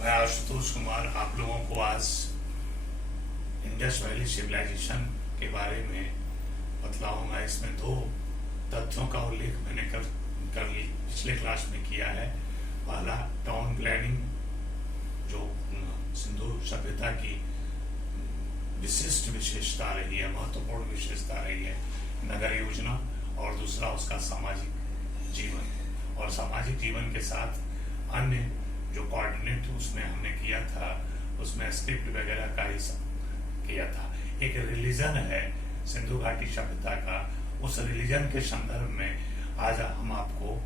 मैं आशुतोष कुमार आप लोगों को आज इंडस वैली सिविलाइजेशन के बारे में बतलाऊंगा। इसमें दो तथ्यों का उल्लेख मैंने कल पिछले क्लास में किया है। पहला, टाउन प्लानिंग जो सिंधु सभ्यता की विशिष्ट विशेषता रही है, महत्वपूर्ण विशेषता रही है, नगर योजना, और दूसरा उसका सामाजिक जीवन। और सामाजिक जीवन के साथ अन्य जो कोऑर्डिनेट उसमें हमने किया था, उसमें स्क्रिप्ट वगैरह का ही किया था। एक रिलीजन है सिंधु घाटी सभ्यता का, उस रिलीजन के संदर्भ में आज हम आपको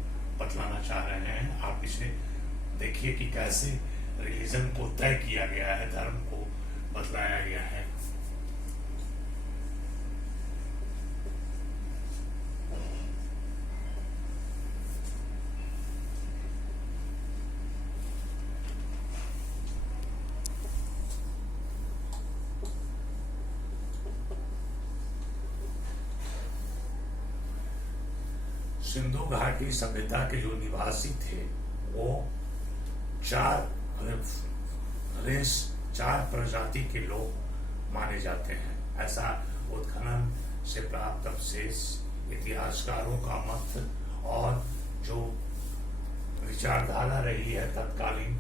बतलाना चाह रहे हैं। आप इसे देखिए कि कैसे रिलीजन को तय किया गया है, धर्म को बतलाया गया है। सिंधु घाटी सभ्यता के जो निवासी थे वो चार प्रजाति के लोग माने जाते हैं। ऐसा उत्खनन से प्राप्त अवशेष, इतिहासकारों का मत और जो विचारधारा रही है तत्कालीन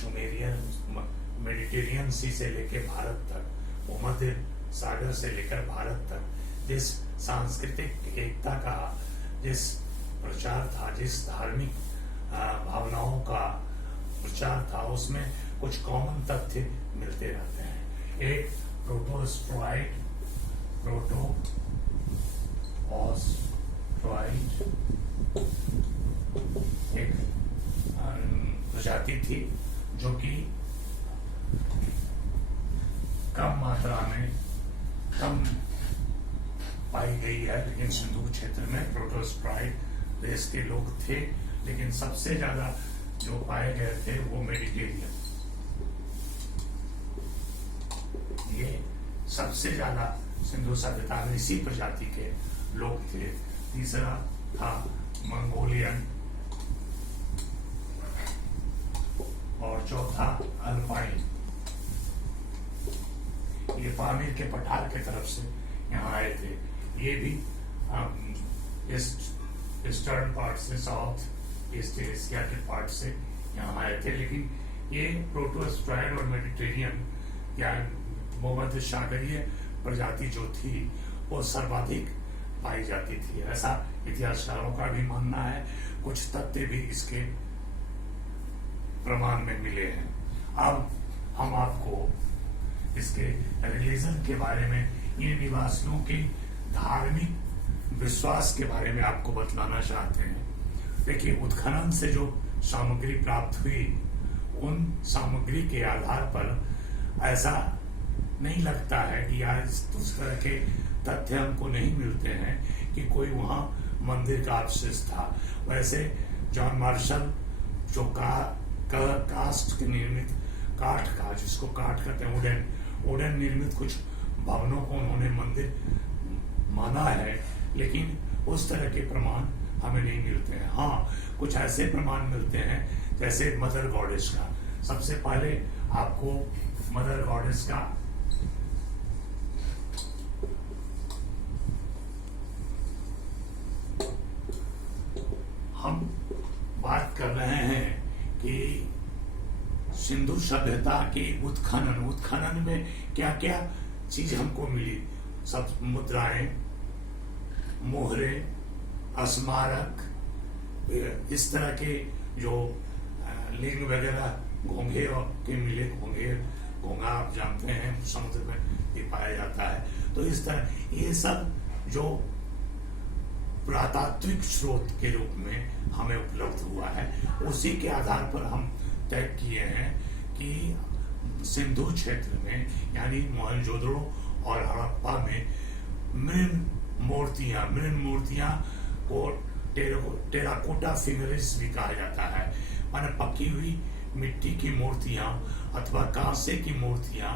सुमेरियन मेडिटेरियन सी से लेकर भारत तक, भूमध्य सागर से लेकर भारत तक जिस सांस्कृतिक एकता का जिस प्रचार था, जिस धार्मिक भावनाओं का प्रचार था, उसमें कुछ कॉमन तथ्य मिलते रहते हैं। एक प्रोटोस्ट्रॉइड एक प्रजाति थी जो कि कम मात्रा में कम पाई गई है, लेकिन सिंधु क्षेत्र में प्रोटोस्ट्रॉइड देश के लोग थे। लेकिन सबसे ज्यादा जो पाए गए थे वो मेडिटेरियन, ये सबसे ज्यादा सिंधु सभ्यता में इसी प्रजाति के लोग थे। तीसरा था मंगोलियन और चौथा अल्पाइन। ये पामीर के पठार के तरफ से यहाँ आए थे। ये भी ईस्टर्न पार्ट से, साउथ ईस्ट एशिया के पार्ट से यहाँ आए थे। लेकिन ये प्रोटोस्ट्रॉइड और मेडिटेरियन या भूमध्य सागरीय प्रजाति जो थी वो सर्वाधिक पाई जाती थी, ऐसा इतिहासकारों का भी मानना है। कुछ तथ्य भी इसके प्रमाण में मिले हैं। अब हम आपको इसके रिलीजन के बारे में, ये निवासियों के धार्मिक विश्वास के बारे में आपको बतलाना चाहते हैं। देखिए, उत्खनन से जो सामग्री प्राप्त हुई, उन सामग्री के आधार पर ऐसा नहीं लगता है कि यार उस तरह के तथ्य हमको नहीं मिलते हैं कि कोई वहां मंदिर का अवशेष था। वैसे जॉन मार्शल जो कास्ट के निर्मित काठ का, जिसको काठ कहते हैं, वुडन निर्मित कुछ भवनों को उन्होंने मंदिर माना है, लेकिन उस तरह के प्रमाण हमें नहीं मिलते हैं। हाँ, कुछ ऐसे प्रमाण मिलते हैं जैसे मदर गॉडेस का। सबसे पहले आपको मदर गॉडेस का हम बात कर रहे हैं कि सिंधु सभ्यता के उत्खनन में क्या क्या चीज हमको मिली। सब मुद्राएं, मोहरे, स्मारक, इस तरह के जो लिंग वगैरह घोंघे के मिले। घोंघा आप जानते हैं समुद्र में भी पाया जाता है। तो इस तरह ये सब जो पुरातात्विक स्रोत के रूप में हमें उपलब्ध हुआ है, उसी के आधार पर हम तय किए हैं कि सिंधु क्षेत्र में यानी मोहनजोदड़ो और हड़प्पा में मृण मूर्तियां को टेराकोटा फिगरिस भी कहा जाता है। माने पकी हुई मिट्टी की मूर्तियां अथवा कांसे की मूर्तियां,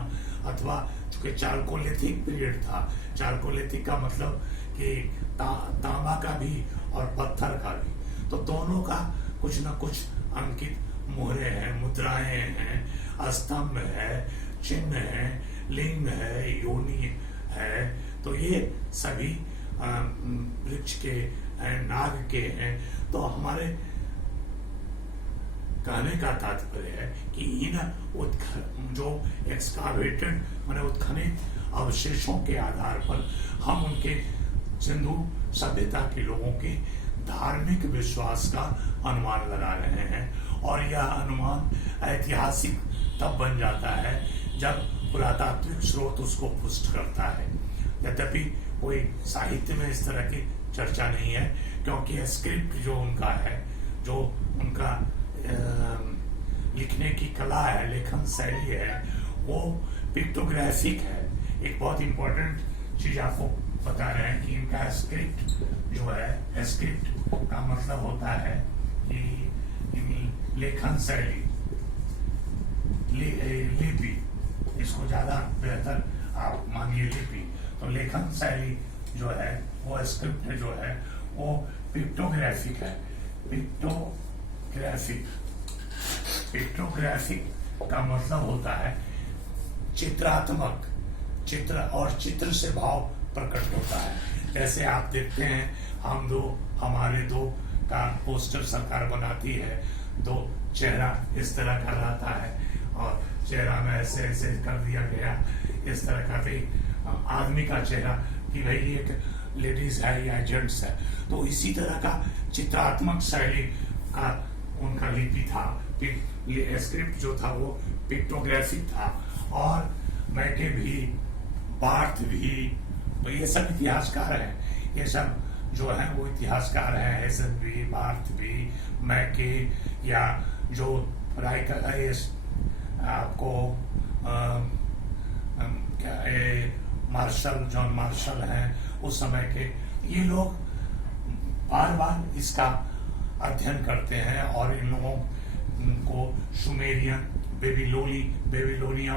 अथवा चूंकि चारकोलिथिक पीरियड था, चारकोलिथिक का मतलब कि तांबा का भी और पत्थर का भी, तो दोनों का कुछ न कुछ अंकित मोहरे हैं, मुद्राएं हैं, स्तंभ है, चिन्ह है, लिंग है, योनि है। तो ये सभी वृक्ष के हैं, नाग के हैं। तो हमारे कहने का तात्पर्य है कि इन जो एक्सकावेटेड माने उत्खनित अवशेषों के आधार पर हम उनके सिंधु सभ्यता के लोगों के धार्मिक विश्वास का अनुमान लगा रहे हैं। और यह अनुमान ऐतिहासिक तब बन जाता है जब पुरातात्विक स्रोत उसको पुष्ट करता है। यद्यपि कोई साहित्य में इस तरह की चर्चा नहीं है, क्योंकि स्क्रिप्ट जो उनका है, जो उनका लिखने की कला है, लेखन शैली है, वो पिक्टोग्राफिक है। एक बहुत इंपॉर्टेंट चीज आपको बता रहे हैं कि इनका स्क्रिप्ट जो है, स्क्रिप्ट का मतलब होता है कि लेखन शैली, लिपि, इसको ज्यादा बेहतर आप मानिए लिपि। तो लेखन शैली जो है, वो स्क्रिप्ट जो है वो पिक्टोग्राफिक है। पिक्टोग्राफिक का मतलब होता है चित्रात्मक, चित्र, और चित्र से भाव प्रकट होता है। जैसे आप देखते हैं हमारे दो का पोस्टर सरकार बनाती है, दो चेहरा इस तरह का रहता है और चेहरा में ऐसे ऐसे कर दिया गया, इस तरह का भी आदमी का चेहरा कि भाई एक लेडीज है या जेंट्स है। तो इसी तरह का चित्रात्मक शैली का उनका लिपि था। स्क्रिप्ट जो था वो पिक्टोग्राफिक था। और मैके भी, बार्थ भी, तो ये सब इतिहासकार हैं। ये सब जो है वो इतिहासकार हैं। हेसन भी, बार्थ भी, मैके, या जो आपको मार्शल, जॉन मार्शल हैं उस समय के, ये लोग बार बार इसका अध्ययन करते हैं और इन लोगों को सुमेरियन, बेबीलोनिया,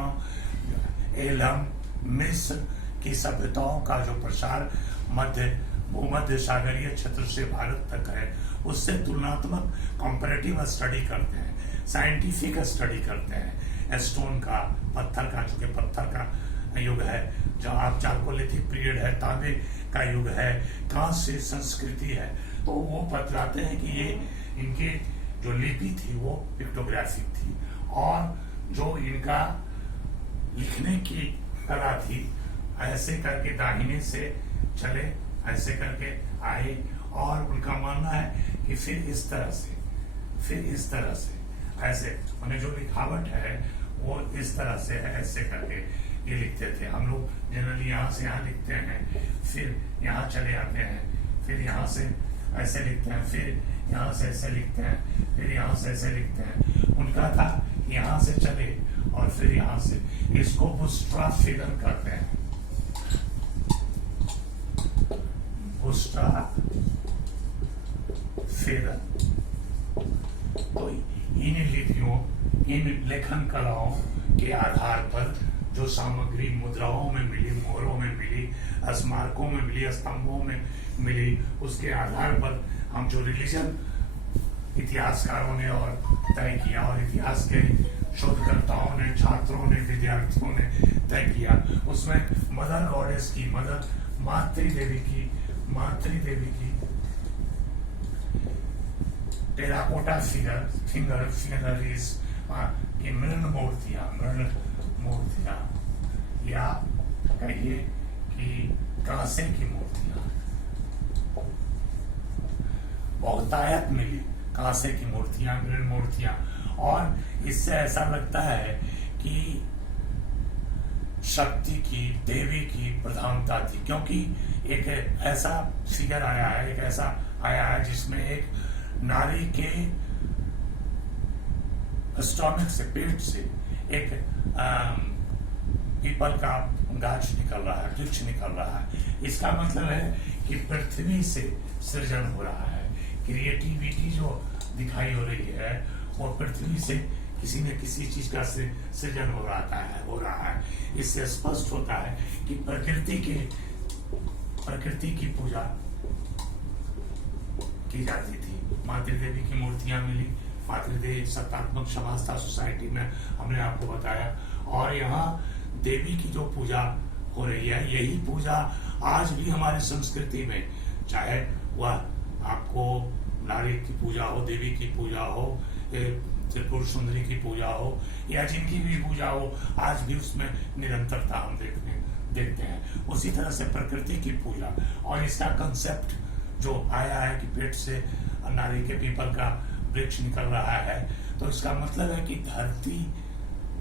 एलम, मिस्र की सभ्यताओं का जो प्रसार भूमध्य सागरीय क्षेत्र से भारत तक है, उससे तुलनात्मक कंपैरेटिव स्टडी करते हैं, साइंटिफिक स्टडी करते हैं। स्टोन का, पत्थर का, चूंकि पत्थर का युग है, जो आप चाल्कोलिथिक पीरियड है, तांबे का युग है, कांस्य संस्कृति है, तो वो बतलाते हैं कि ये इनके जो लिपि थी वो पिक्टोग्राफिक थी। और जो इनका लिखने की कला थी, ऐसे करके दाहिने से चले, ऐसे करके आए, और उनका मानना है कि फिर इस तरह से ऐसे, उन्हें जो लिखावट है वो इस तरह से है, ऐसे करके ये लिखते थे। हम लोग जनरली यहाँ से यहाँ लिखते हैं, फिर यहाँ चले आते हैं, फिर यहाँ से ऐसे लिखते हैं, फिर यहाँ से ऐसे लिखते हैं, फिर यहाँ से ऐसे लिखते हैं। उनका था यहाँ से चले और फिर यहाँ से, इसको बुस्ट्रा फिगर करते हैं। बुस्ट्रा फिगर। तो इन लिपियों, इन लेखन कलाओं के आधार पर जो सामग्री मुद्राओं में मिली, मोहरों में मिली, स्मारकों में मिली, स्तंभों में मिली, उसके आधार पर हम जो रिलीजन इतिहासकारों ने और तय किया, और इतिहास के शोधकर्ताओं ने, छात्रों ने, विद्यार्थियों ने तय किया, उसमें मदर गॉडेस की, मदर मातृदेवी की टेराकोटा फिंगरीज की मृण मूर्तियां, या कहिए कि कांसे की मूर्तियां बहुतायत मिली, कांसे की मूर्तियां, मृण मूर्तियां। और इससे ऐसा लगता है कि शक्ति की, देवी की प्रधानता थी, क्योंकि एक ऐसा फिगर आया है, एक ऐसा आया है जिसमें एक नारी के स्टोमक से, पेट से एक पीपल का गाछ निकल रहा है, वृक्ष निकल रहा है। इसका मतलब है कि पृथ्वी से सृजन हो रहा है। क्रिएटिविटी जो दिखाई हो रही है वो पृथ्वी से किसी न किसी चीज का सृजन हो रहा है। इससे स्पष्ट होता है कि प्रकृति की पूजा की जाती थी। मातृ देवी की मूर्तियां मिली, मातृदेव सत्तात्मक समाजता सोसाइटी में हमने आपको बताया। और यहाँ देवी की जो पूजा हो रही है, यही पूजा आज भी हमारे संस्कृति में, चाहे वह आपको नारी की पूजा हो, देवी की पूजा हो, त्रिपुर सुंदरी की पूजा हो, या जिनकी भी पूजा हो, आज भी उसमें निरंतरता हम देखते हैं। उसी तरह से प्रकृति की पूजा, और इसका कंसेप्ट जो आया है कि पेट से नारी के पीपल का वृक्ष निकल रहा है, तो इसका मतलब है कि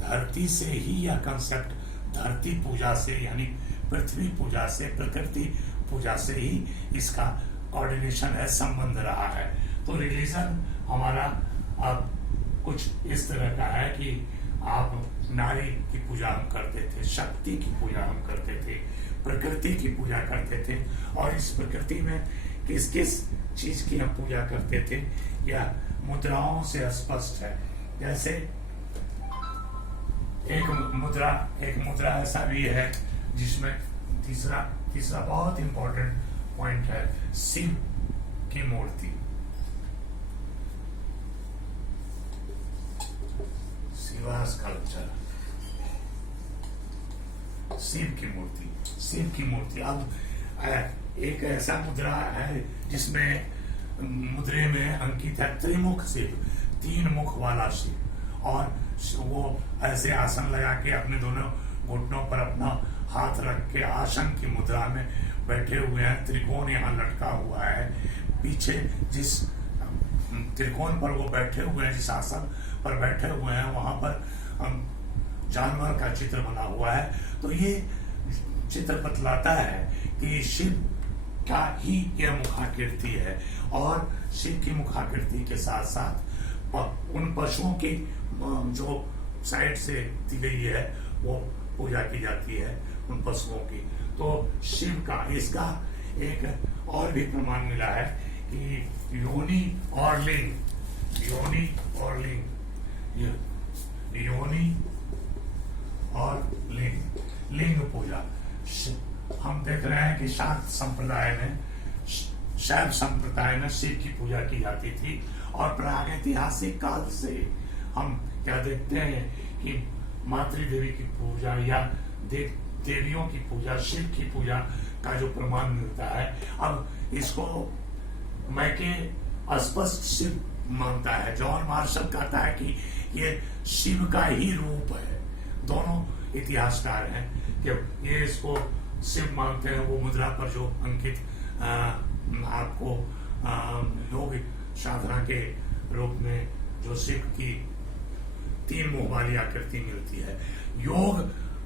धरती से ही यह कंसेप्ट, धरती पूजा से यानी पृथ्वी पूजा से, प्रकृति पूजा से ही इसका कोऑर्डिनेशन है, संबंध रहा है। तो रिलीजन हमारा अब कुछ इस तरह का है कि आप नारी की पूजा हम करते थे, शक्ति की पूजा हम करते थे, प्रकृति की पूजा करते थे, और इस प्रकृति में किस किस चीज की हम पूजा करते थे यह मुद्राओं से स्पष्ट है। जैसे एक मुद्रा ऐसा भी है जिसमें तीसरा बहुत इंपॉर्टेंट पॉइंट है, शिव की मूर्ति। शिवा स्कल्पचर, शिव की मूर्ति। अब एक ऐसा मुद्रा है जिसमें मुद्रे में अंकित है त्रिमुख शिव, 3 मुख वाला शिव, और वो ऐसे आसन लगा के अपने दोनों घुटनों पर अपना हाथ रख के आसन की मुद्रा में बैठे हुए हैं। त्रिकोण यहाँ लटका हुआ है, पीछे जिस त्रिकोण पर वो बैठे हुए हैं, जिस आसन पर बैठे हुए हैं, वहां पर जानवर का चित्र बना हुआ है। तो ये चित्र बतलाता है कि शिव का ही यह मुखाकृति है, और शिव की मुखाकृति के साथ साथ उन पशुओं की जो साइड से दी गई है वो पूजा की जाती है, उन पशुओं की। तो शिव का इसका एक और भी प्रमाण मिला है कि योनि और लिंग पूजा। हम देख रहे हैं कि शाक्त संप्रदाय में, शैव संप्रदाय में शिव की पूजा की जाती थी, और प्रागैतिहासिक काल से हम क्या देखते हैं कि मातृदेवी की पूजा या देवियों की पूजा, शिव की पूजा का जो प्रमाण मिलता है, अब इसको मैके स्पष्ट शिव मानता है। जॉन मार्शल कहता है कि ये शिव का ही रूप है। दोनों इतिहासकार हैं कि ये इसको शिव मानते हैं। वो मुद्रा पर जो अंकित आपको योग साधना के रूप में जो शिव की 3 मुंह वाली आकृति मिलती है।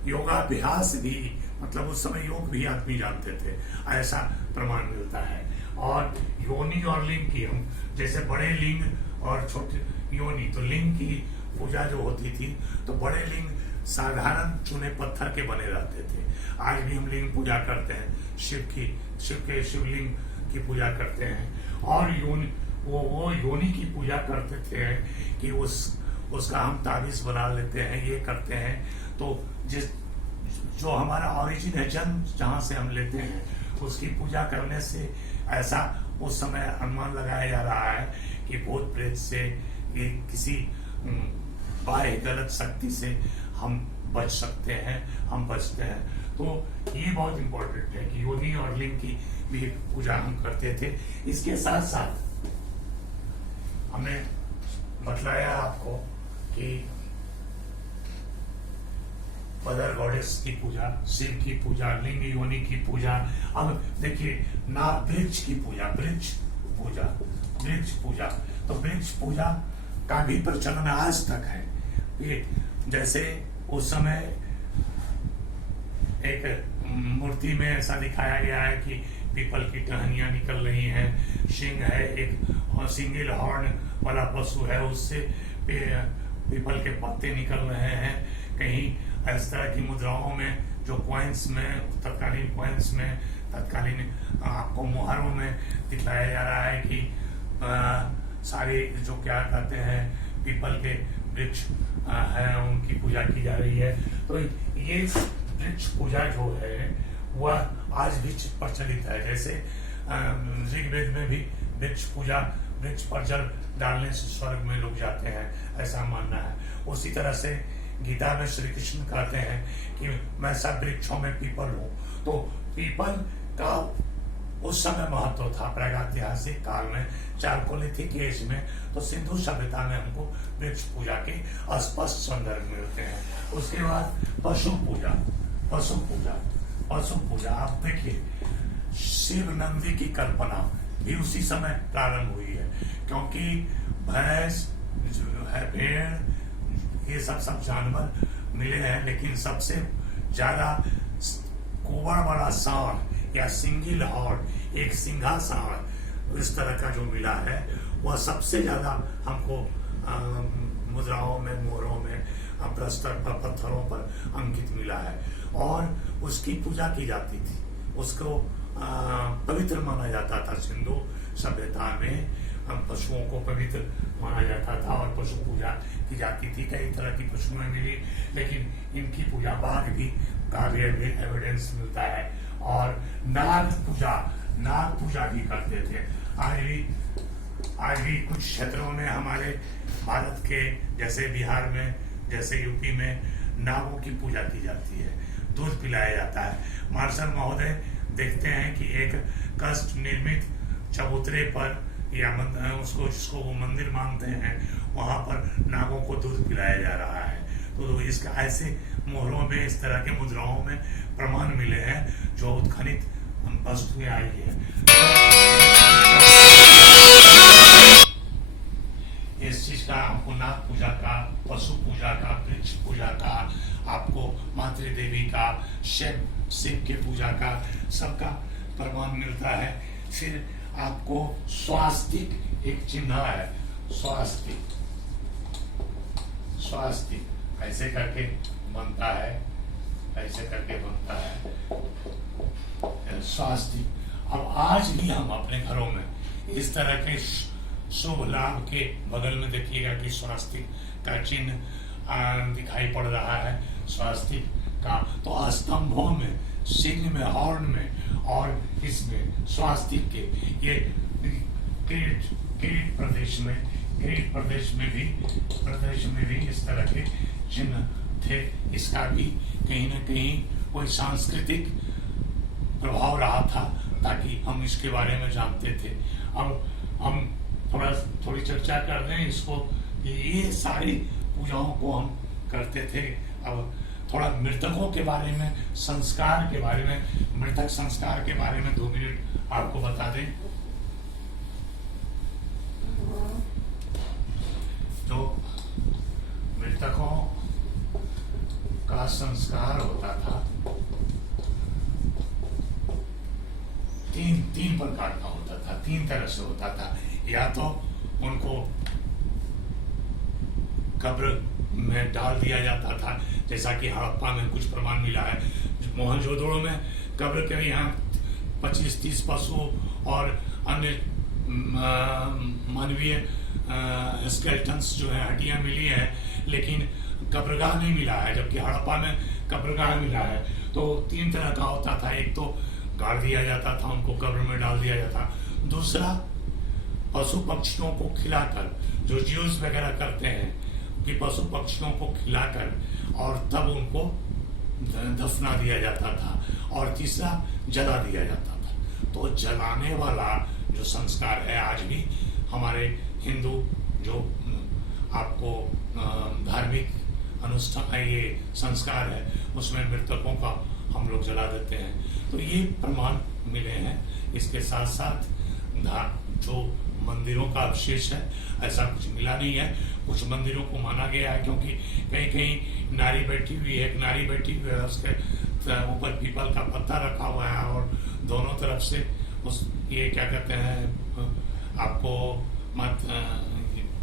योगाभ्यास भी, मतलब उस समय योग भी आदमी जानते थे, ऐसा प्रमाण मिलता है। और योनि और लिंग की, हम जैसे बड़े लिंग और छोटे योनि, तो लिंग की पूजा जो होती थी, तो बड़े लिंग साधारण चुने पत्थर के बने रहते थे। आज भी हम लिंग पूजा करते हैं, शिवलिंग की पूजा करते हैं। और वो योनि की पूजा करते थे कि उसका हम ताबीज बना लेते हैं, ये करते हैं। तो जो हमारा ओरिजिन है, जन्म जहां से हम लेते हैं, उसकी पूजा करने से ऐसा उस समय अनुमान लगाया जा रहा है कि भूत प्रेत से, किसी बाह्य गलत शक्ति से हम बच सकते हैं, हम बचते हैं। तो ये बहुत इंपॉर्टेंट है कि योनि और लिंग की भी पूजा हम करते थे। इसके साथ साथ हमने बतलाया आपको कि मदर गॉडेस की पूजा, शिव की पूजा, लिंग योनि की पूजा। अब देखिए ना, वृक्ष की पूजा, वृक्ष पूजा, तो वृक्ष पूजा का भी प्रचलन आज तक है। ये जैसे उस समय एक मूर्ति में ऐसा दिखाया गया है कि पीपल की टहनियां निकल रही हैं, सिंह है, एक सिंगल हॉर्न वाला पशु है, उससे पीपल के पत्ते निकल रहे हैं। कहीं इस तरह की मुद्राओं में, जो कॉइन्स में, तत्कालीन कॉइन्स में, तत्कालीन आपको मुहरों में दिखलाया जा रहा है कि सारे जो क्या कहते हैं पीपल के वृक्ष है, उनकी पूजा की जा रही है। तो ये वृक्ष पूजा जो है वह आज भी प्रचलित है। जैसे ऋग्वेद में भी वृक्ष पूजा वृक्ष पर जल डालने से स्वर्ग में लोग जाते हैं, ऐसा मानना है। उसी तरह से गीता में श्री कृष्ण कहते हैं कि मैं सब वृक्षों में पीपल हूँ। तो पीपल का उस समय महत्व था प्रागैतिहासिक काल में, चारकोलिथिक एज में। तो सिंधु सभ्यता में हमको वृक्ष पूजा के स्पष्ट संदर्भ मिलते हैं। उसके बाद पशु पूजा। आप देखिए, शिव नंदी की कल्पना भी उसी समय प्रारंभ हुई है, क्योंकि भैंस जो है, भेड़, ये सब जानवर मिले हैं, लेकिन सबसे ज्यादा कुंवर वाला सांड या सिंगल हॉर्न, एक सिंघा सांड, इस तरह का जो मिला है, वह सबसे ज्यादा हमको मुद्राओं में, मोहरों में, प्रस्तर पर, पत्थरों पर अंकित मिला है। और उसकी पूजा की जाती थी, उसको पवित्र माना जाता था। सिंधु सभ्यता में पशुओं को पवित्र माना जाता था और पशु पूजा की जाती थी। कई तरह की पशुएं मिली, लेकिन इनकी पूजा बाघ भी का भी एविडेंस मिलता है। और नाग पूजा भी करते थे। आज भी कुछ क्षेत्रों में हमारे भारत के, जैसे बिहार में, जैसे यूपी में, नागों की पूजा की जाती है, दूध पिलाया जाता है। मार्शल महोदय देखते हैं कि एक कष्ट निर्मित चबूतरे पर या उसको जिसको वो मंदिर मानते हैं, वहां पर नागों को दूध पिलाया जा रहा है। तो इसका ऐसे मोहरों में, इस तरह के मुद्राओं में प्रमाण मिले हैं जो उत्खनित वस्तुएं आई है। इस चीज का आपको नाग पूजा का, पशु पूजा का, वृक्ष पूजा का, आपको मातृ देवी का, शिव के पूजा का, सबका प्रमाण मिलता है। फिर आपको स्वास्तिक एक चिन्ह है, स्वास्तिक ऐसे करके बनता है, स्वास्तिक। अब आज भी हम अपने घरों में इस तरह के शुभ लाभ के बगल में देखिएगा कि स्वास्तिक का चिन्ह दिखाई पड़ रहा है। स्वास्तिक का तो स्तंभों में, सिंह में, हॉर्न में और इसमें स्वास्तिक के, ये क्रीट प्रदेश में भी इस तरह के चिन्ह थे। इसका भी कहीं न कहीं कोई सांस्कृतिक प्रभाव रहा था, ताकि हम इसके बारे में जानते थे। अब हम थोड़ी चर्चा कर दें इसको, कि ये सारी पूजाओं को हम करते थे। अब थोड़ा मृतकों के बारे में, संस्कार के बारे में, मृतक संस्कार के बारे में 2 मिनट आपको बता दें। तो मृतकों का संस्कार होता था, तीन प्रकार का होता था, 3 तरह से होता था। या तो उनको कब्र में डाल दिया जाता था, जैसा कि हड़प्पा में कुछ प्रमाण मिला है। मोहनजोदड़ो में कब्र के यहाँ 25-30 पशु और अन्य मानवीय स्केलेटन्स जो है, हड्डियां मिली है, लेकिन कब्रगाह नहीं मिला है, जबकि हड़प्पा में कब्रगाह मिला है। तो 3 तरह का होता था। एक तो गाड़ दिया जाता था, उनको कब्र में डाल दिया जाता। दूसरा, पशु पक्षियों को खिलाकर, जो ज्यूस वगैरह करते हैं कि पशु पक्षियों को खिलाकर और तब उनको दफना दिया जाता था। और तीसरा, जला दिया जाता था। तो जलाने वाला जो संस्कार है, आज भी हमारे हिंदू जो आपको धार्मिक अनुष्ठान, ये संस्कार है, उसमें मृतकों का हम लोग जला देते हैं। तो ये प्रमाण मिले हैं। इसके साथ साथ जो मंदिरों का अवशेष है, ऐसा कुछ मिला नहीं है। कुछ मंदिरों को माना गया है, क्योंकि कहीं नारी बैठी हुई है, एक नारी बैठी हुई है, उसके ऊपर पीपल का पत्ता रखा हुआ है और दोनों तरफ से ये क्या कहते हैं, आपको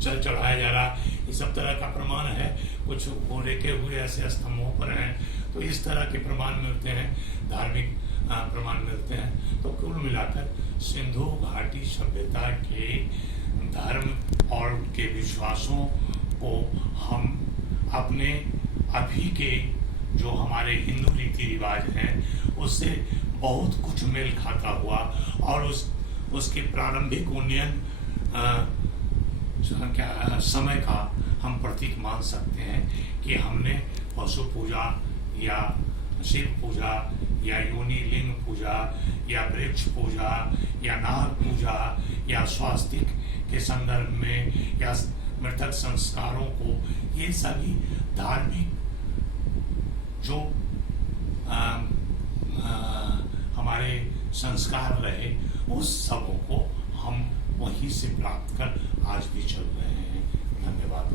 जल चढ़ाया जा रहा। ये सब तरह का प्रमाण है। कुछ रेखे हुए ऐसे स्तंभों पर हैं। तो इस तरह के प्रमाण मिलते हैं, धार्मिक प्रमाण मिलते हैं। तो कुल मिलाकर सिंधु घाटी सभ्यता के धर्म और उनके विश्वासों को हम अपने अभी के जो हमारे हिंदू रीति रिवाज हैं, उससे बहुत कुछ मेल खाता हुआ और उसके प्रारंभिक उन्नयन समय का हम प्रतीक मान सकते हैं कि हमने पशु पूजा या शिव पूजा या योनि लिंग पूजा या वृक्ष पूजा या नाग पूजा या स्वास्तिक के संदर्भ में या मृतक संस्कारों को, ये सभी धार्मिक जो हमारे संस्कार रहे उस सबों को हम वहीं से प्राप्त कर आज भी चल रहे हैं। धन्यवाद।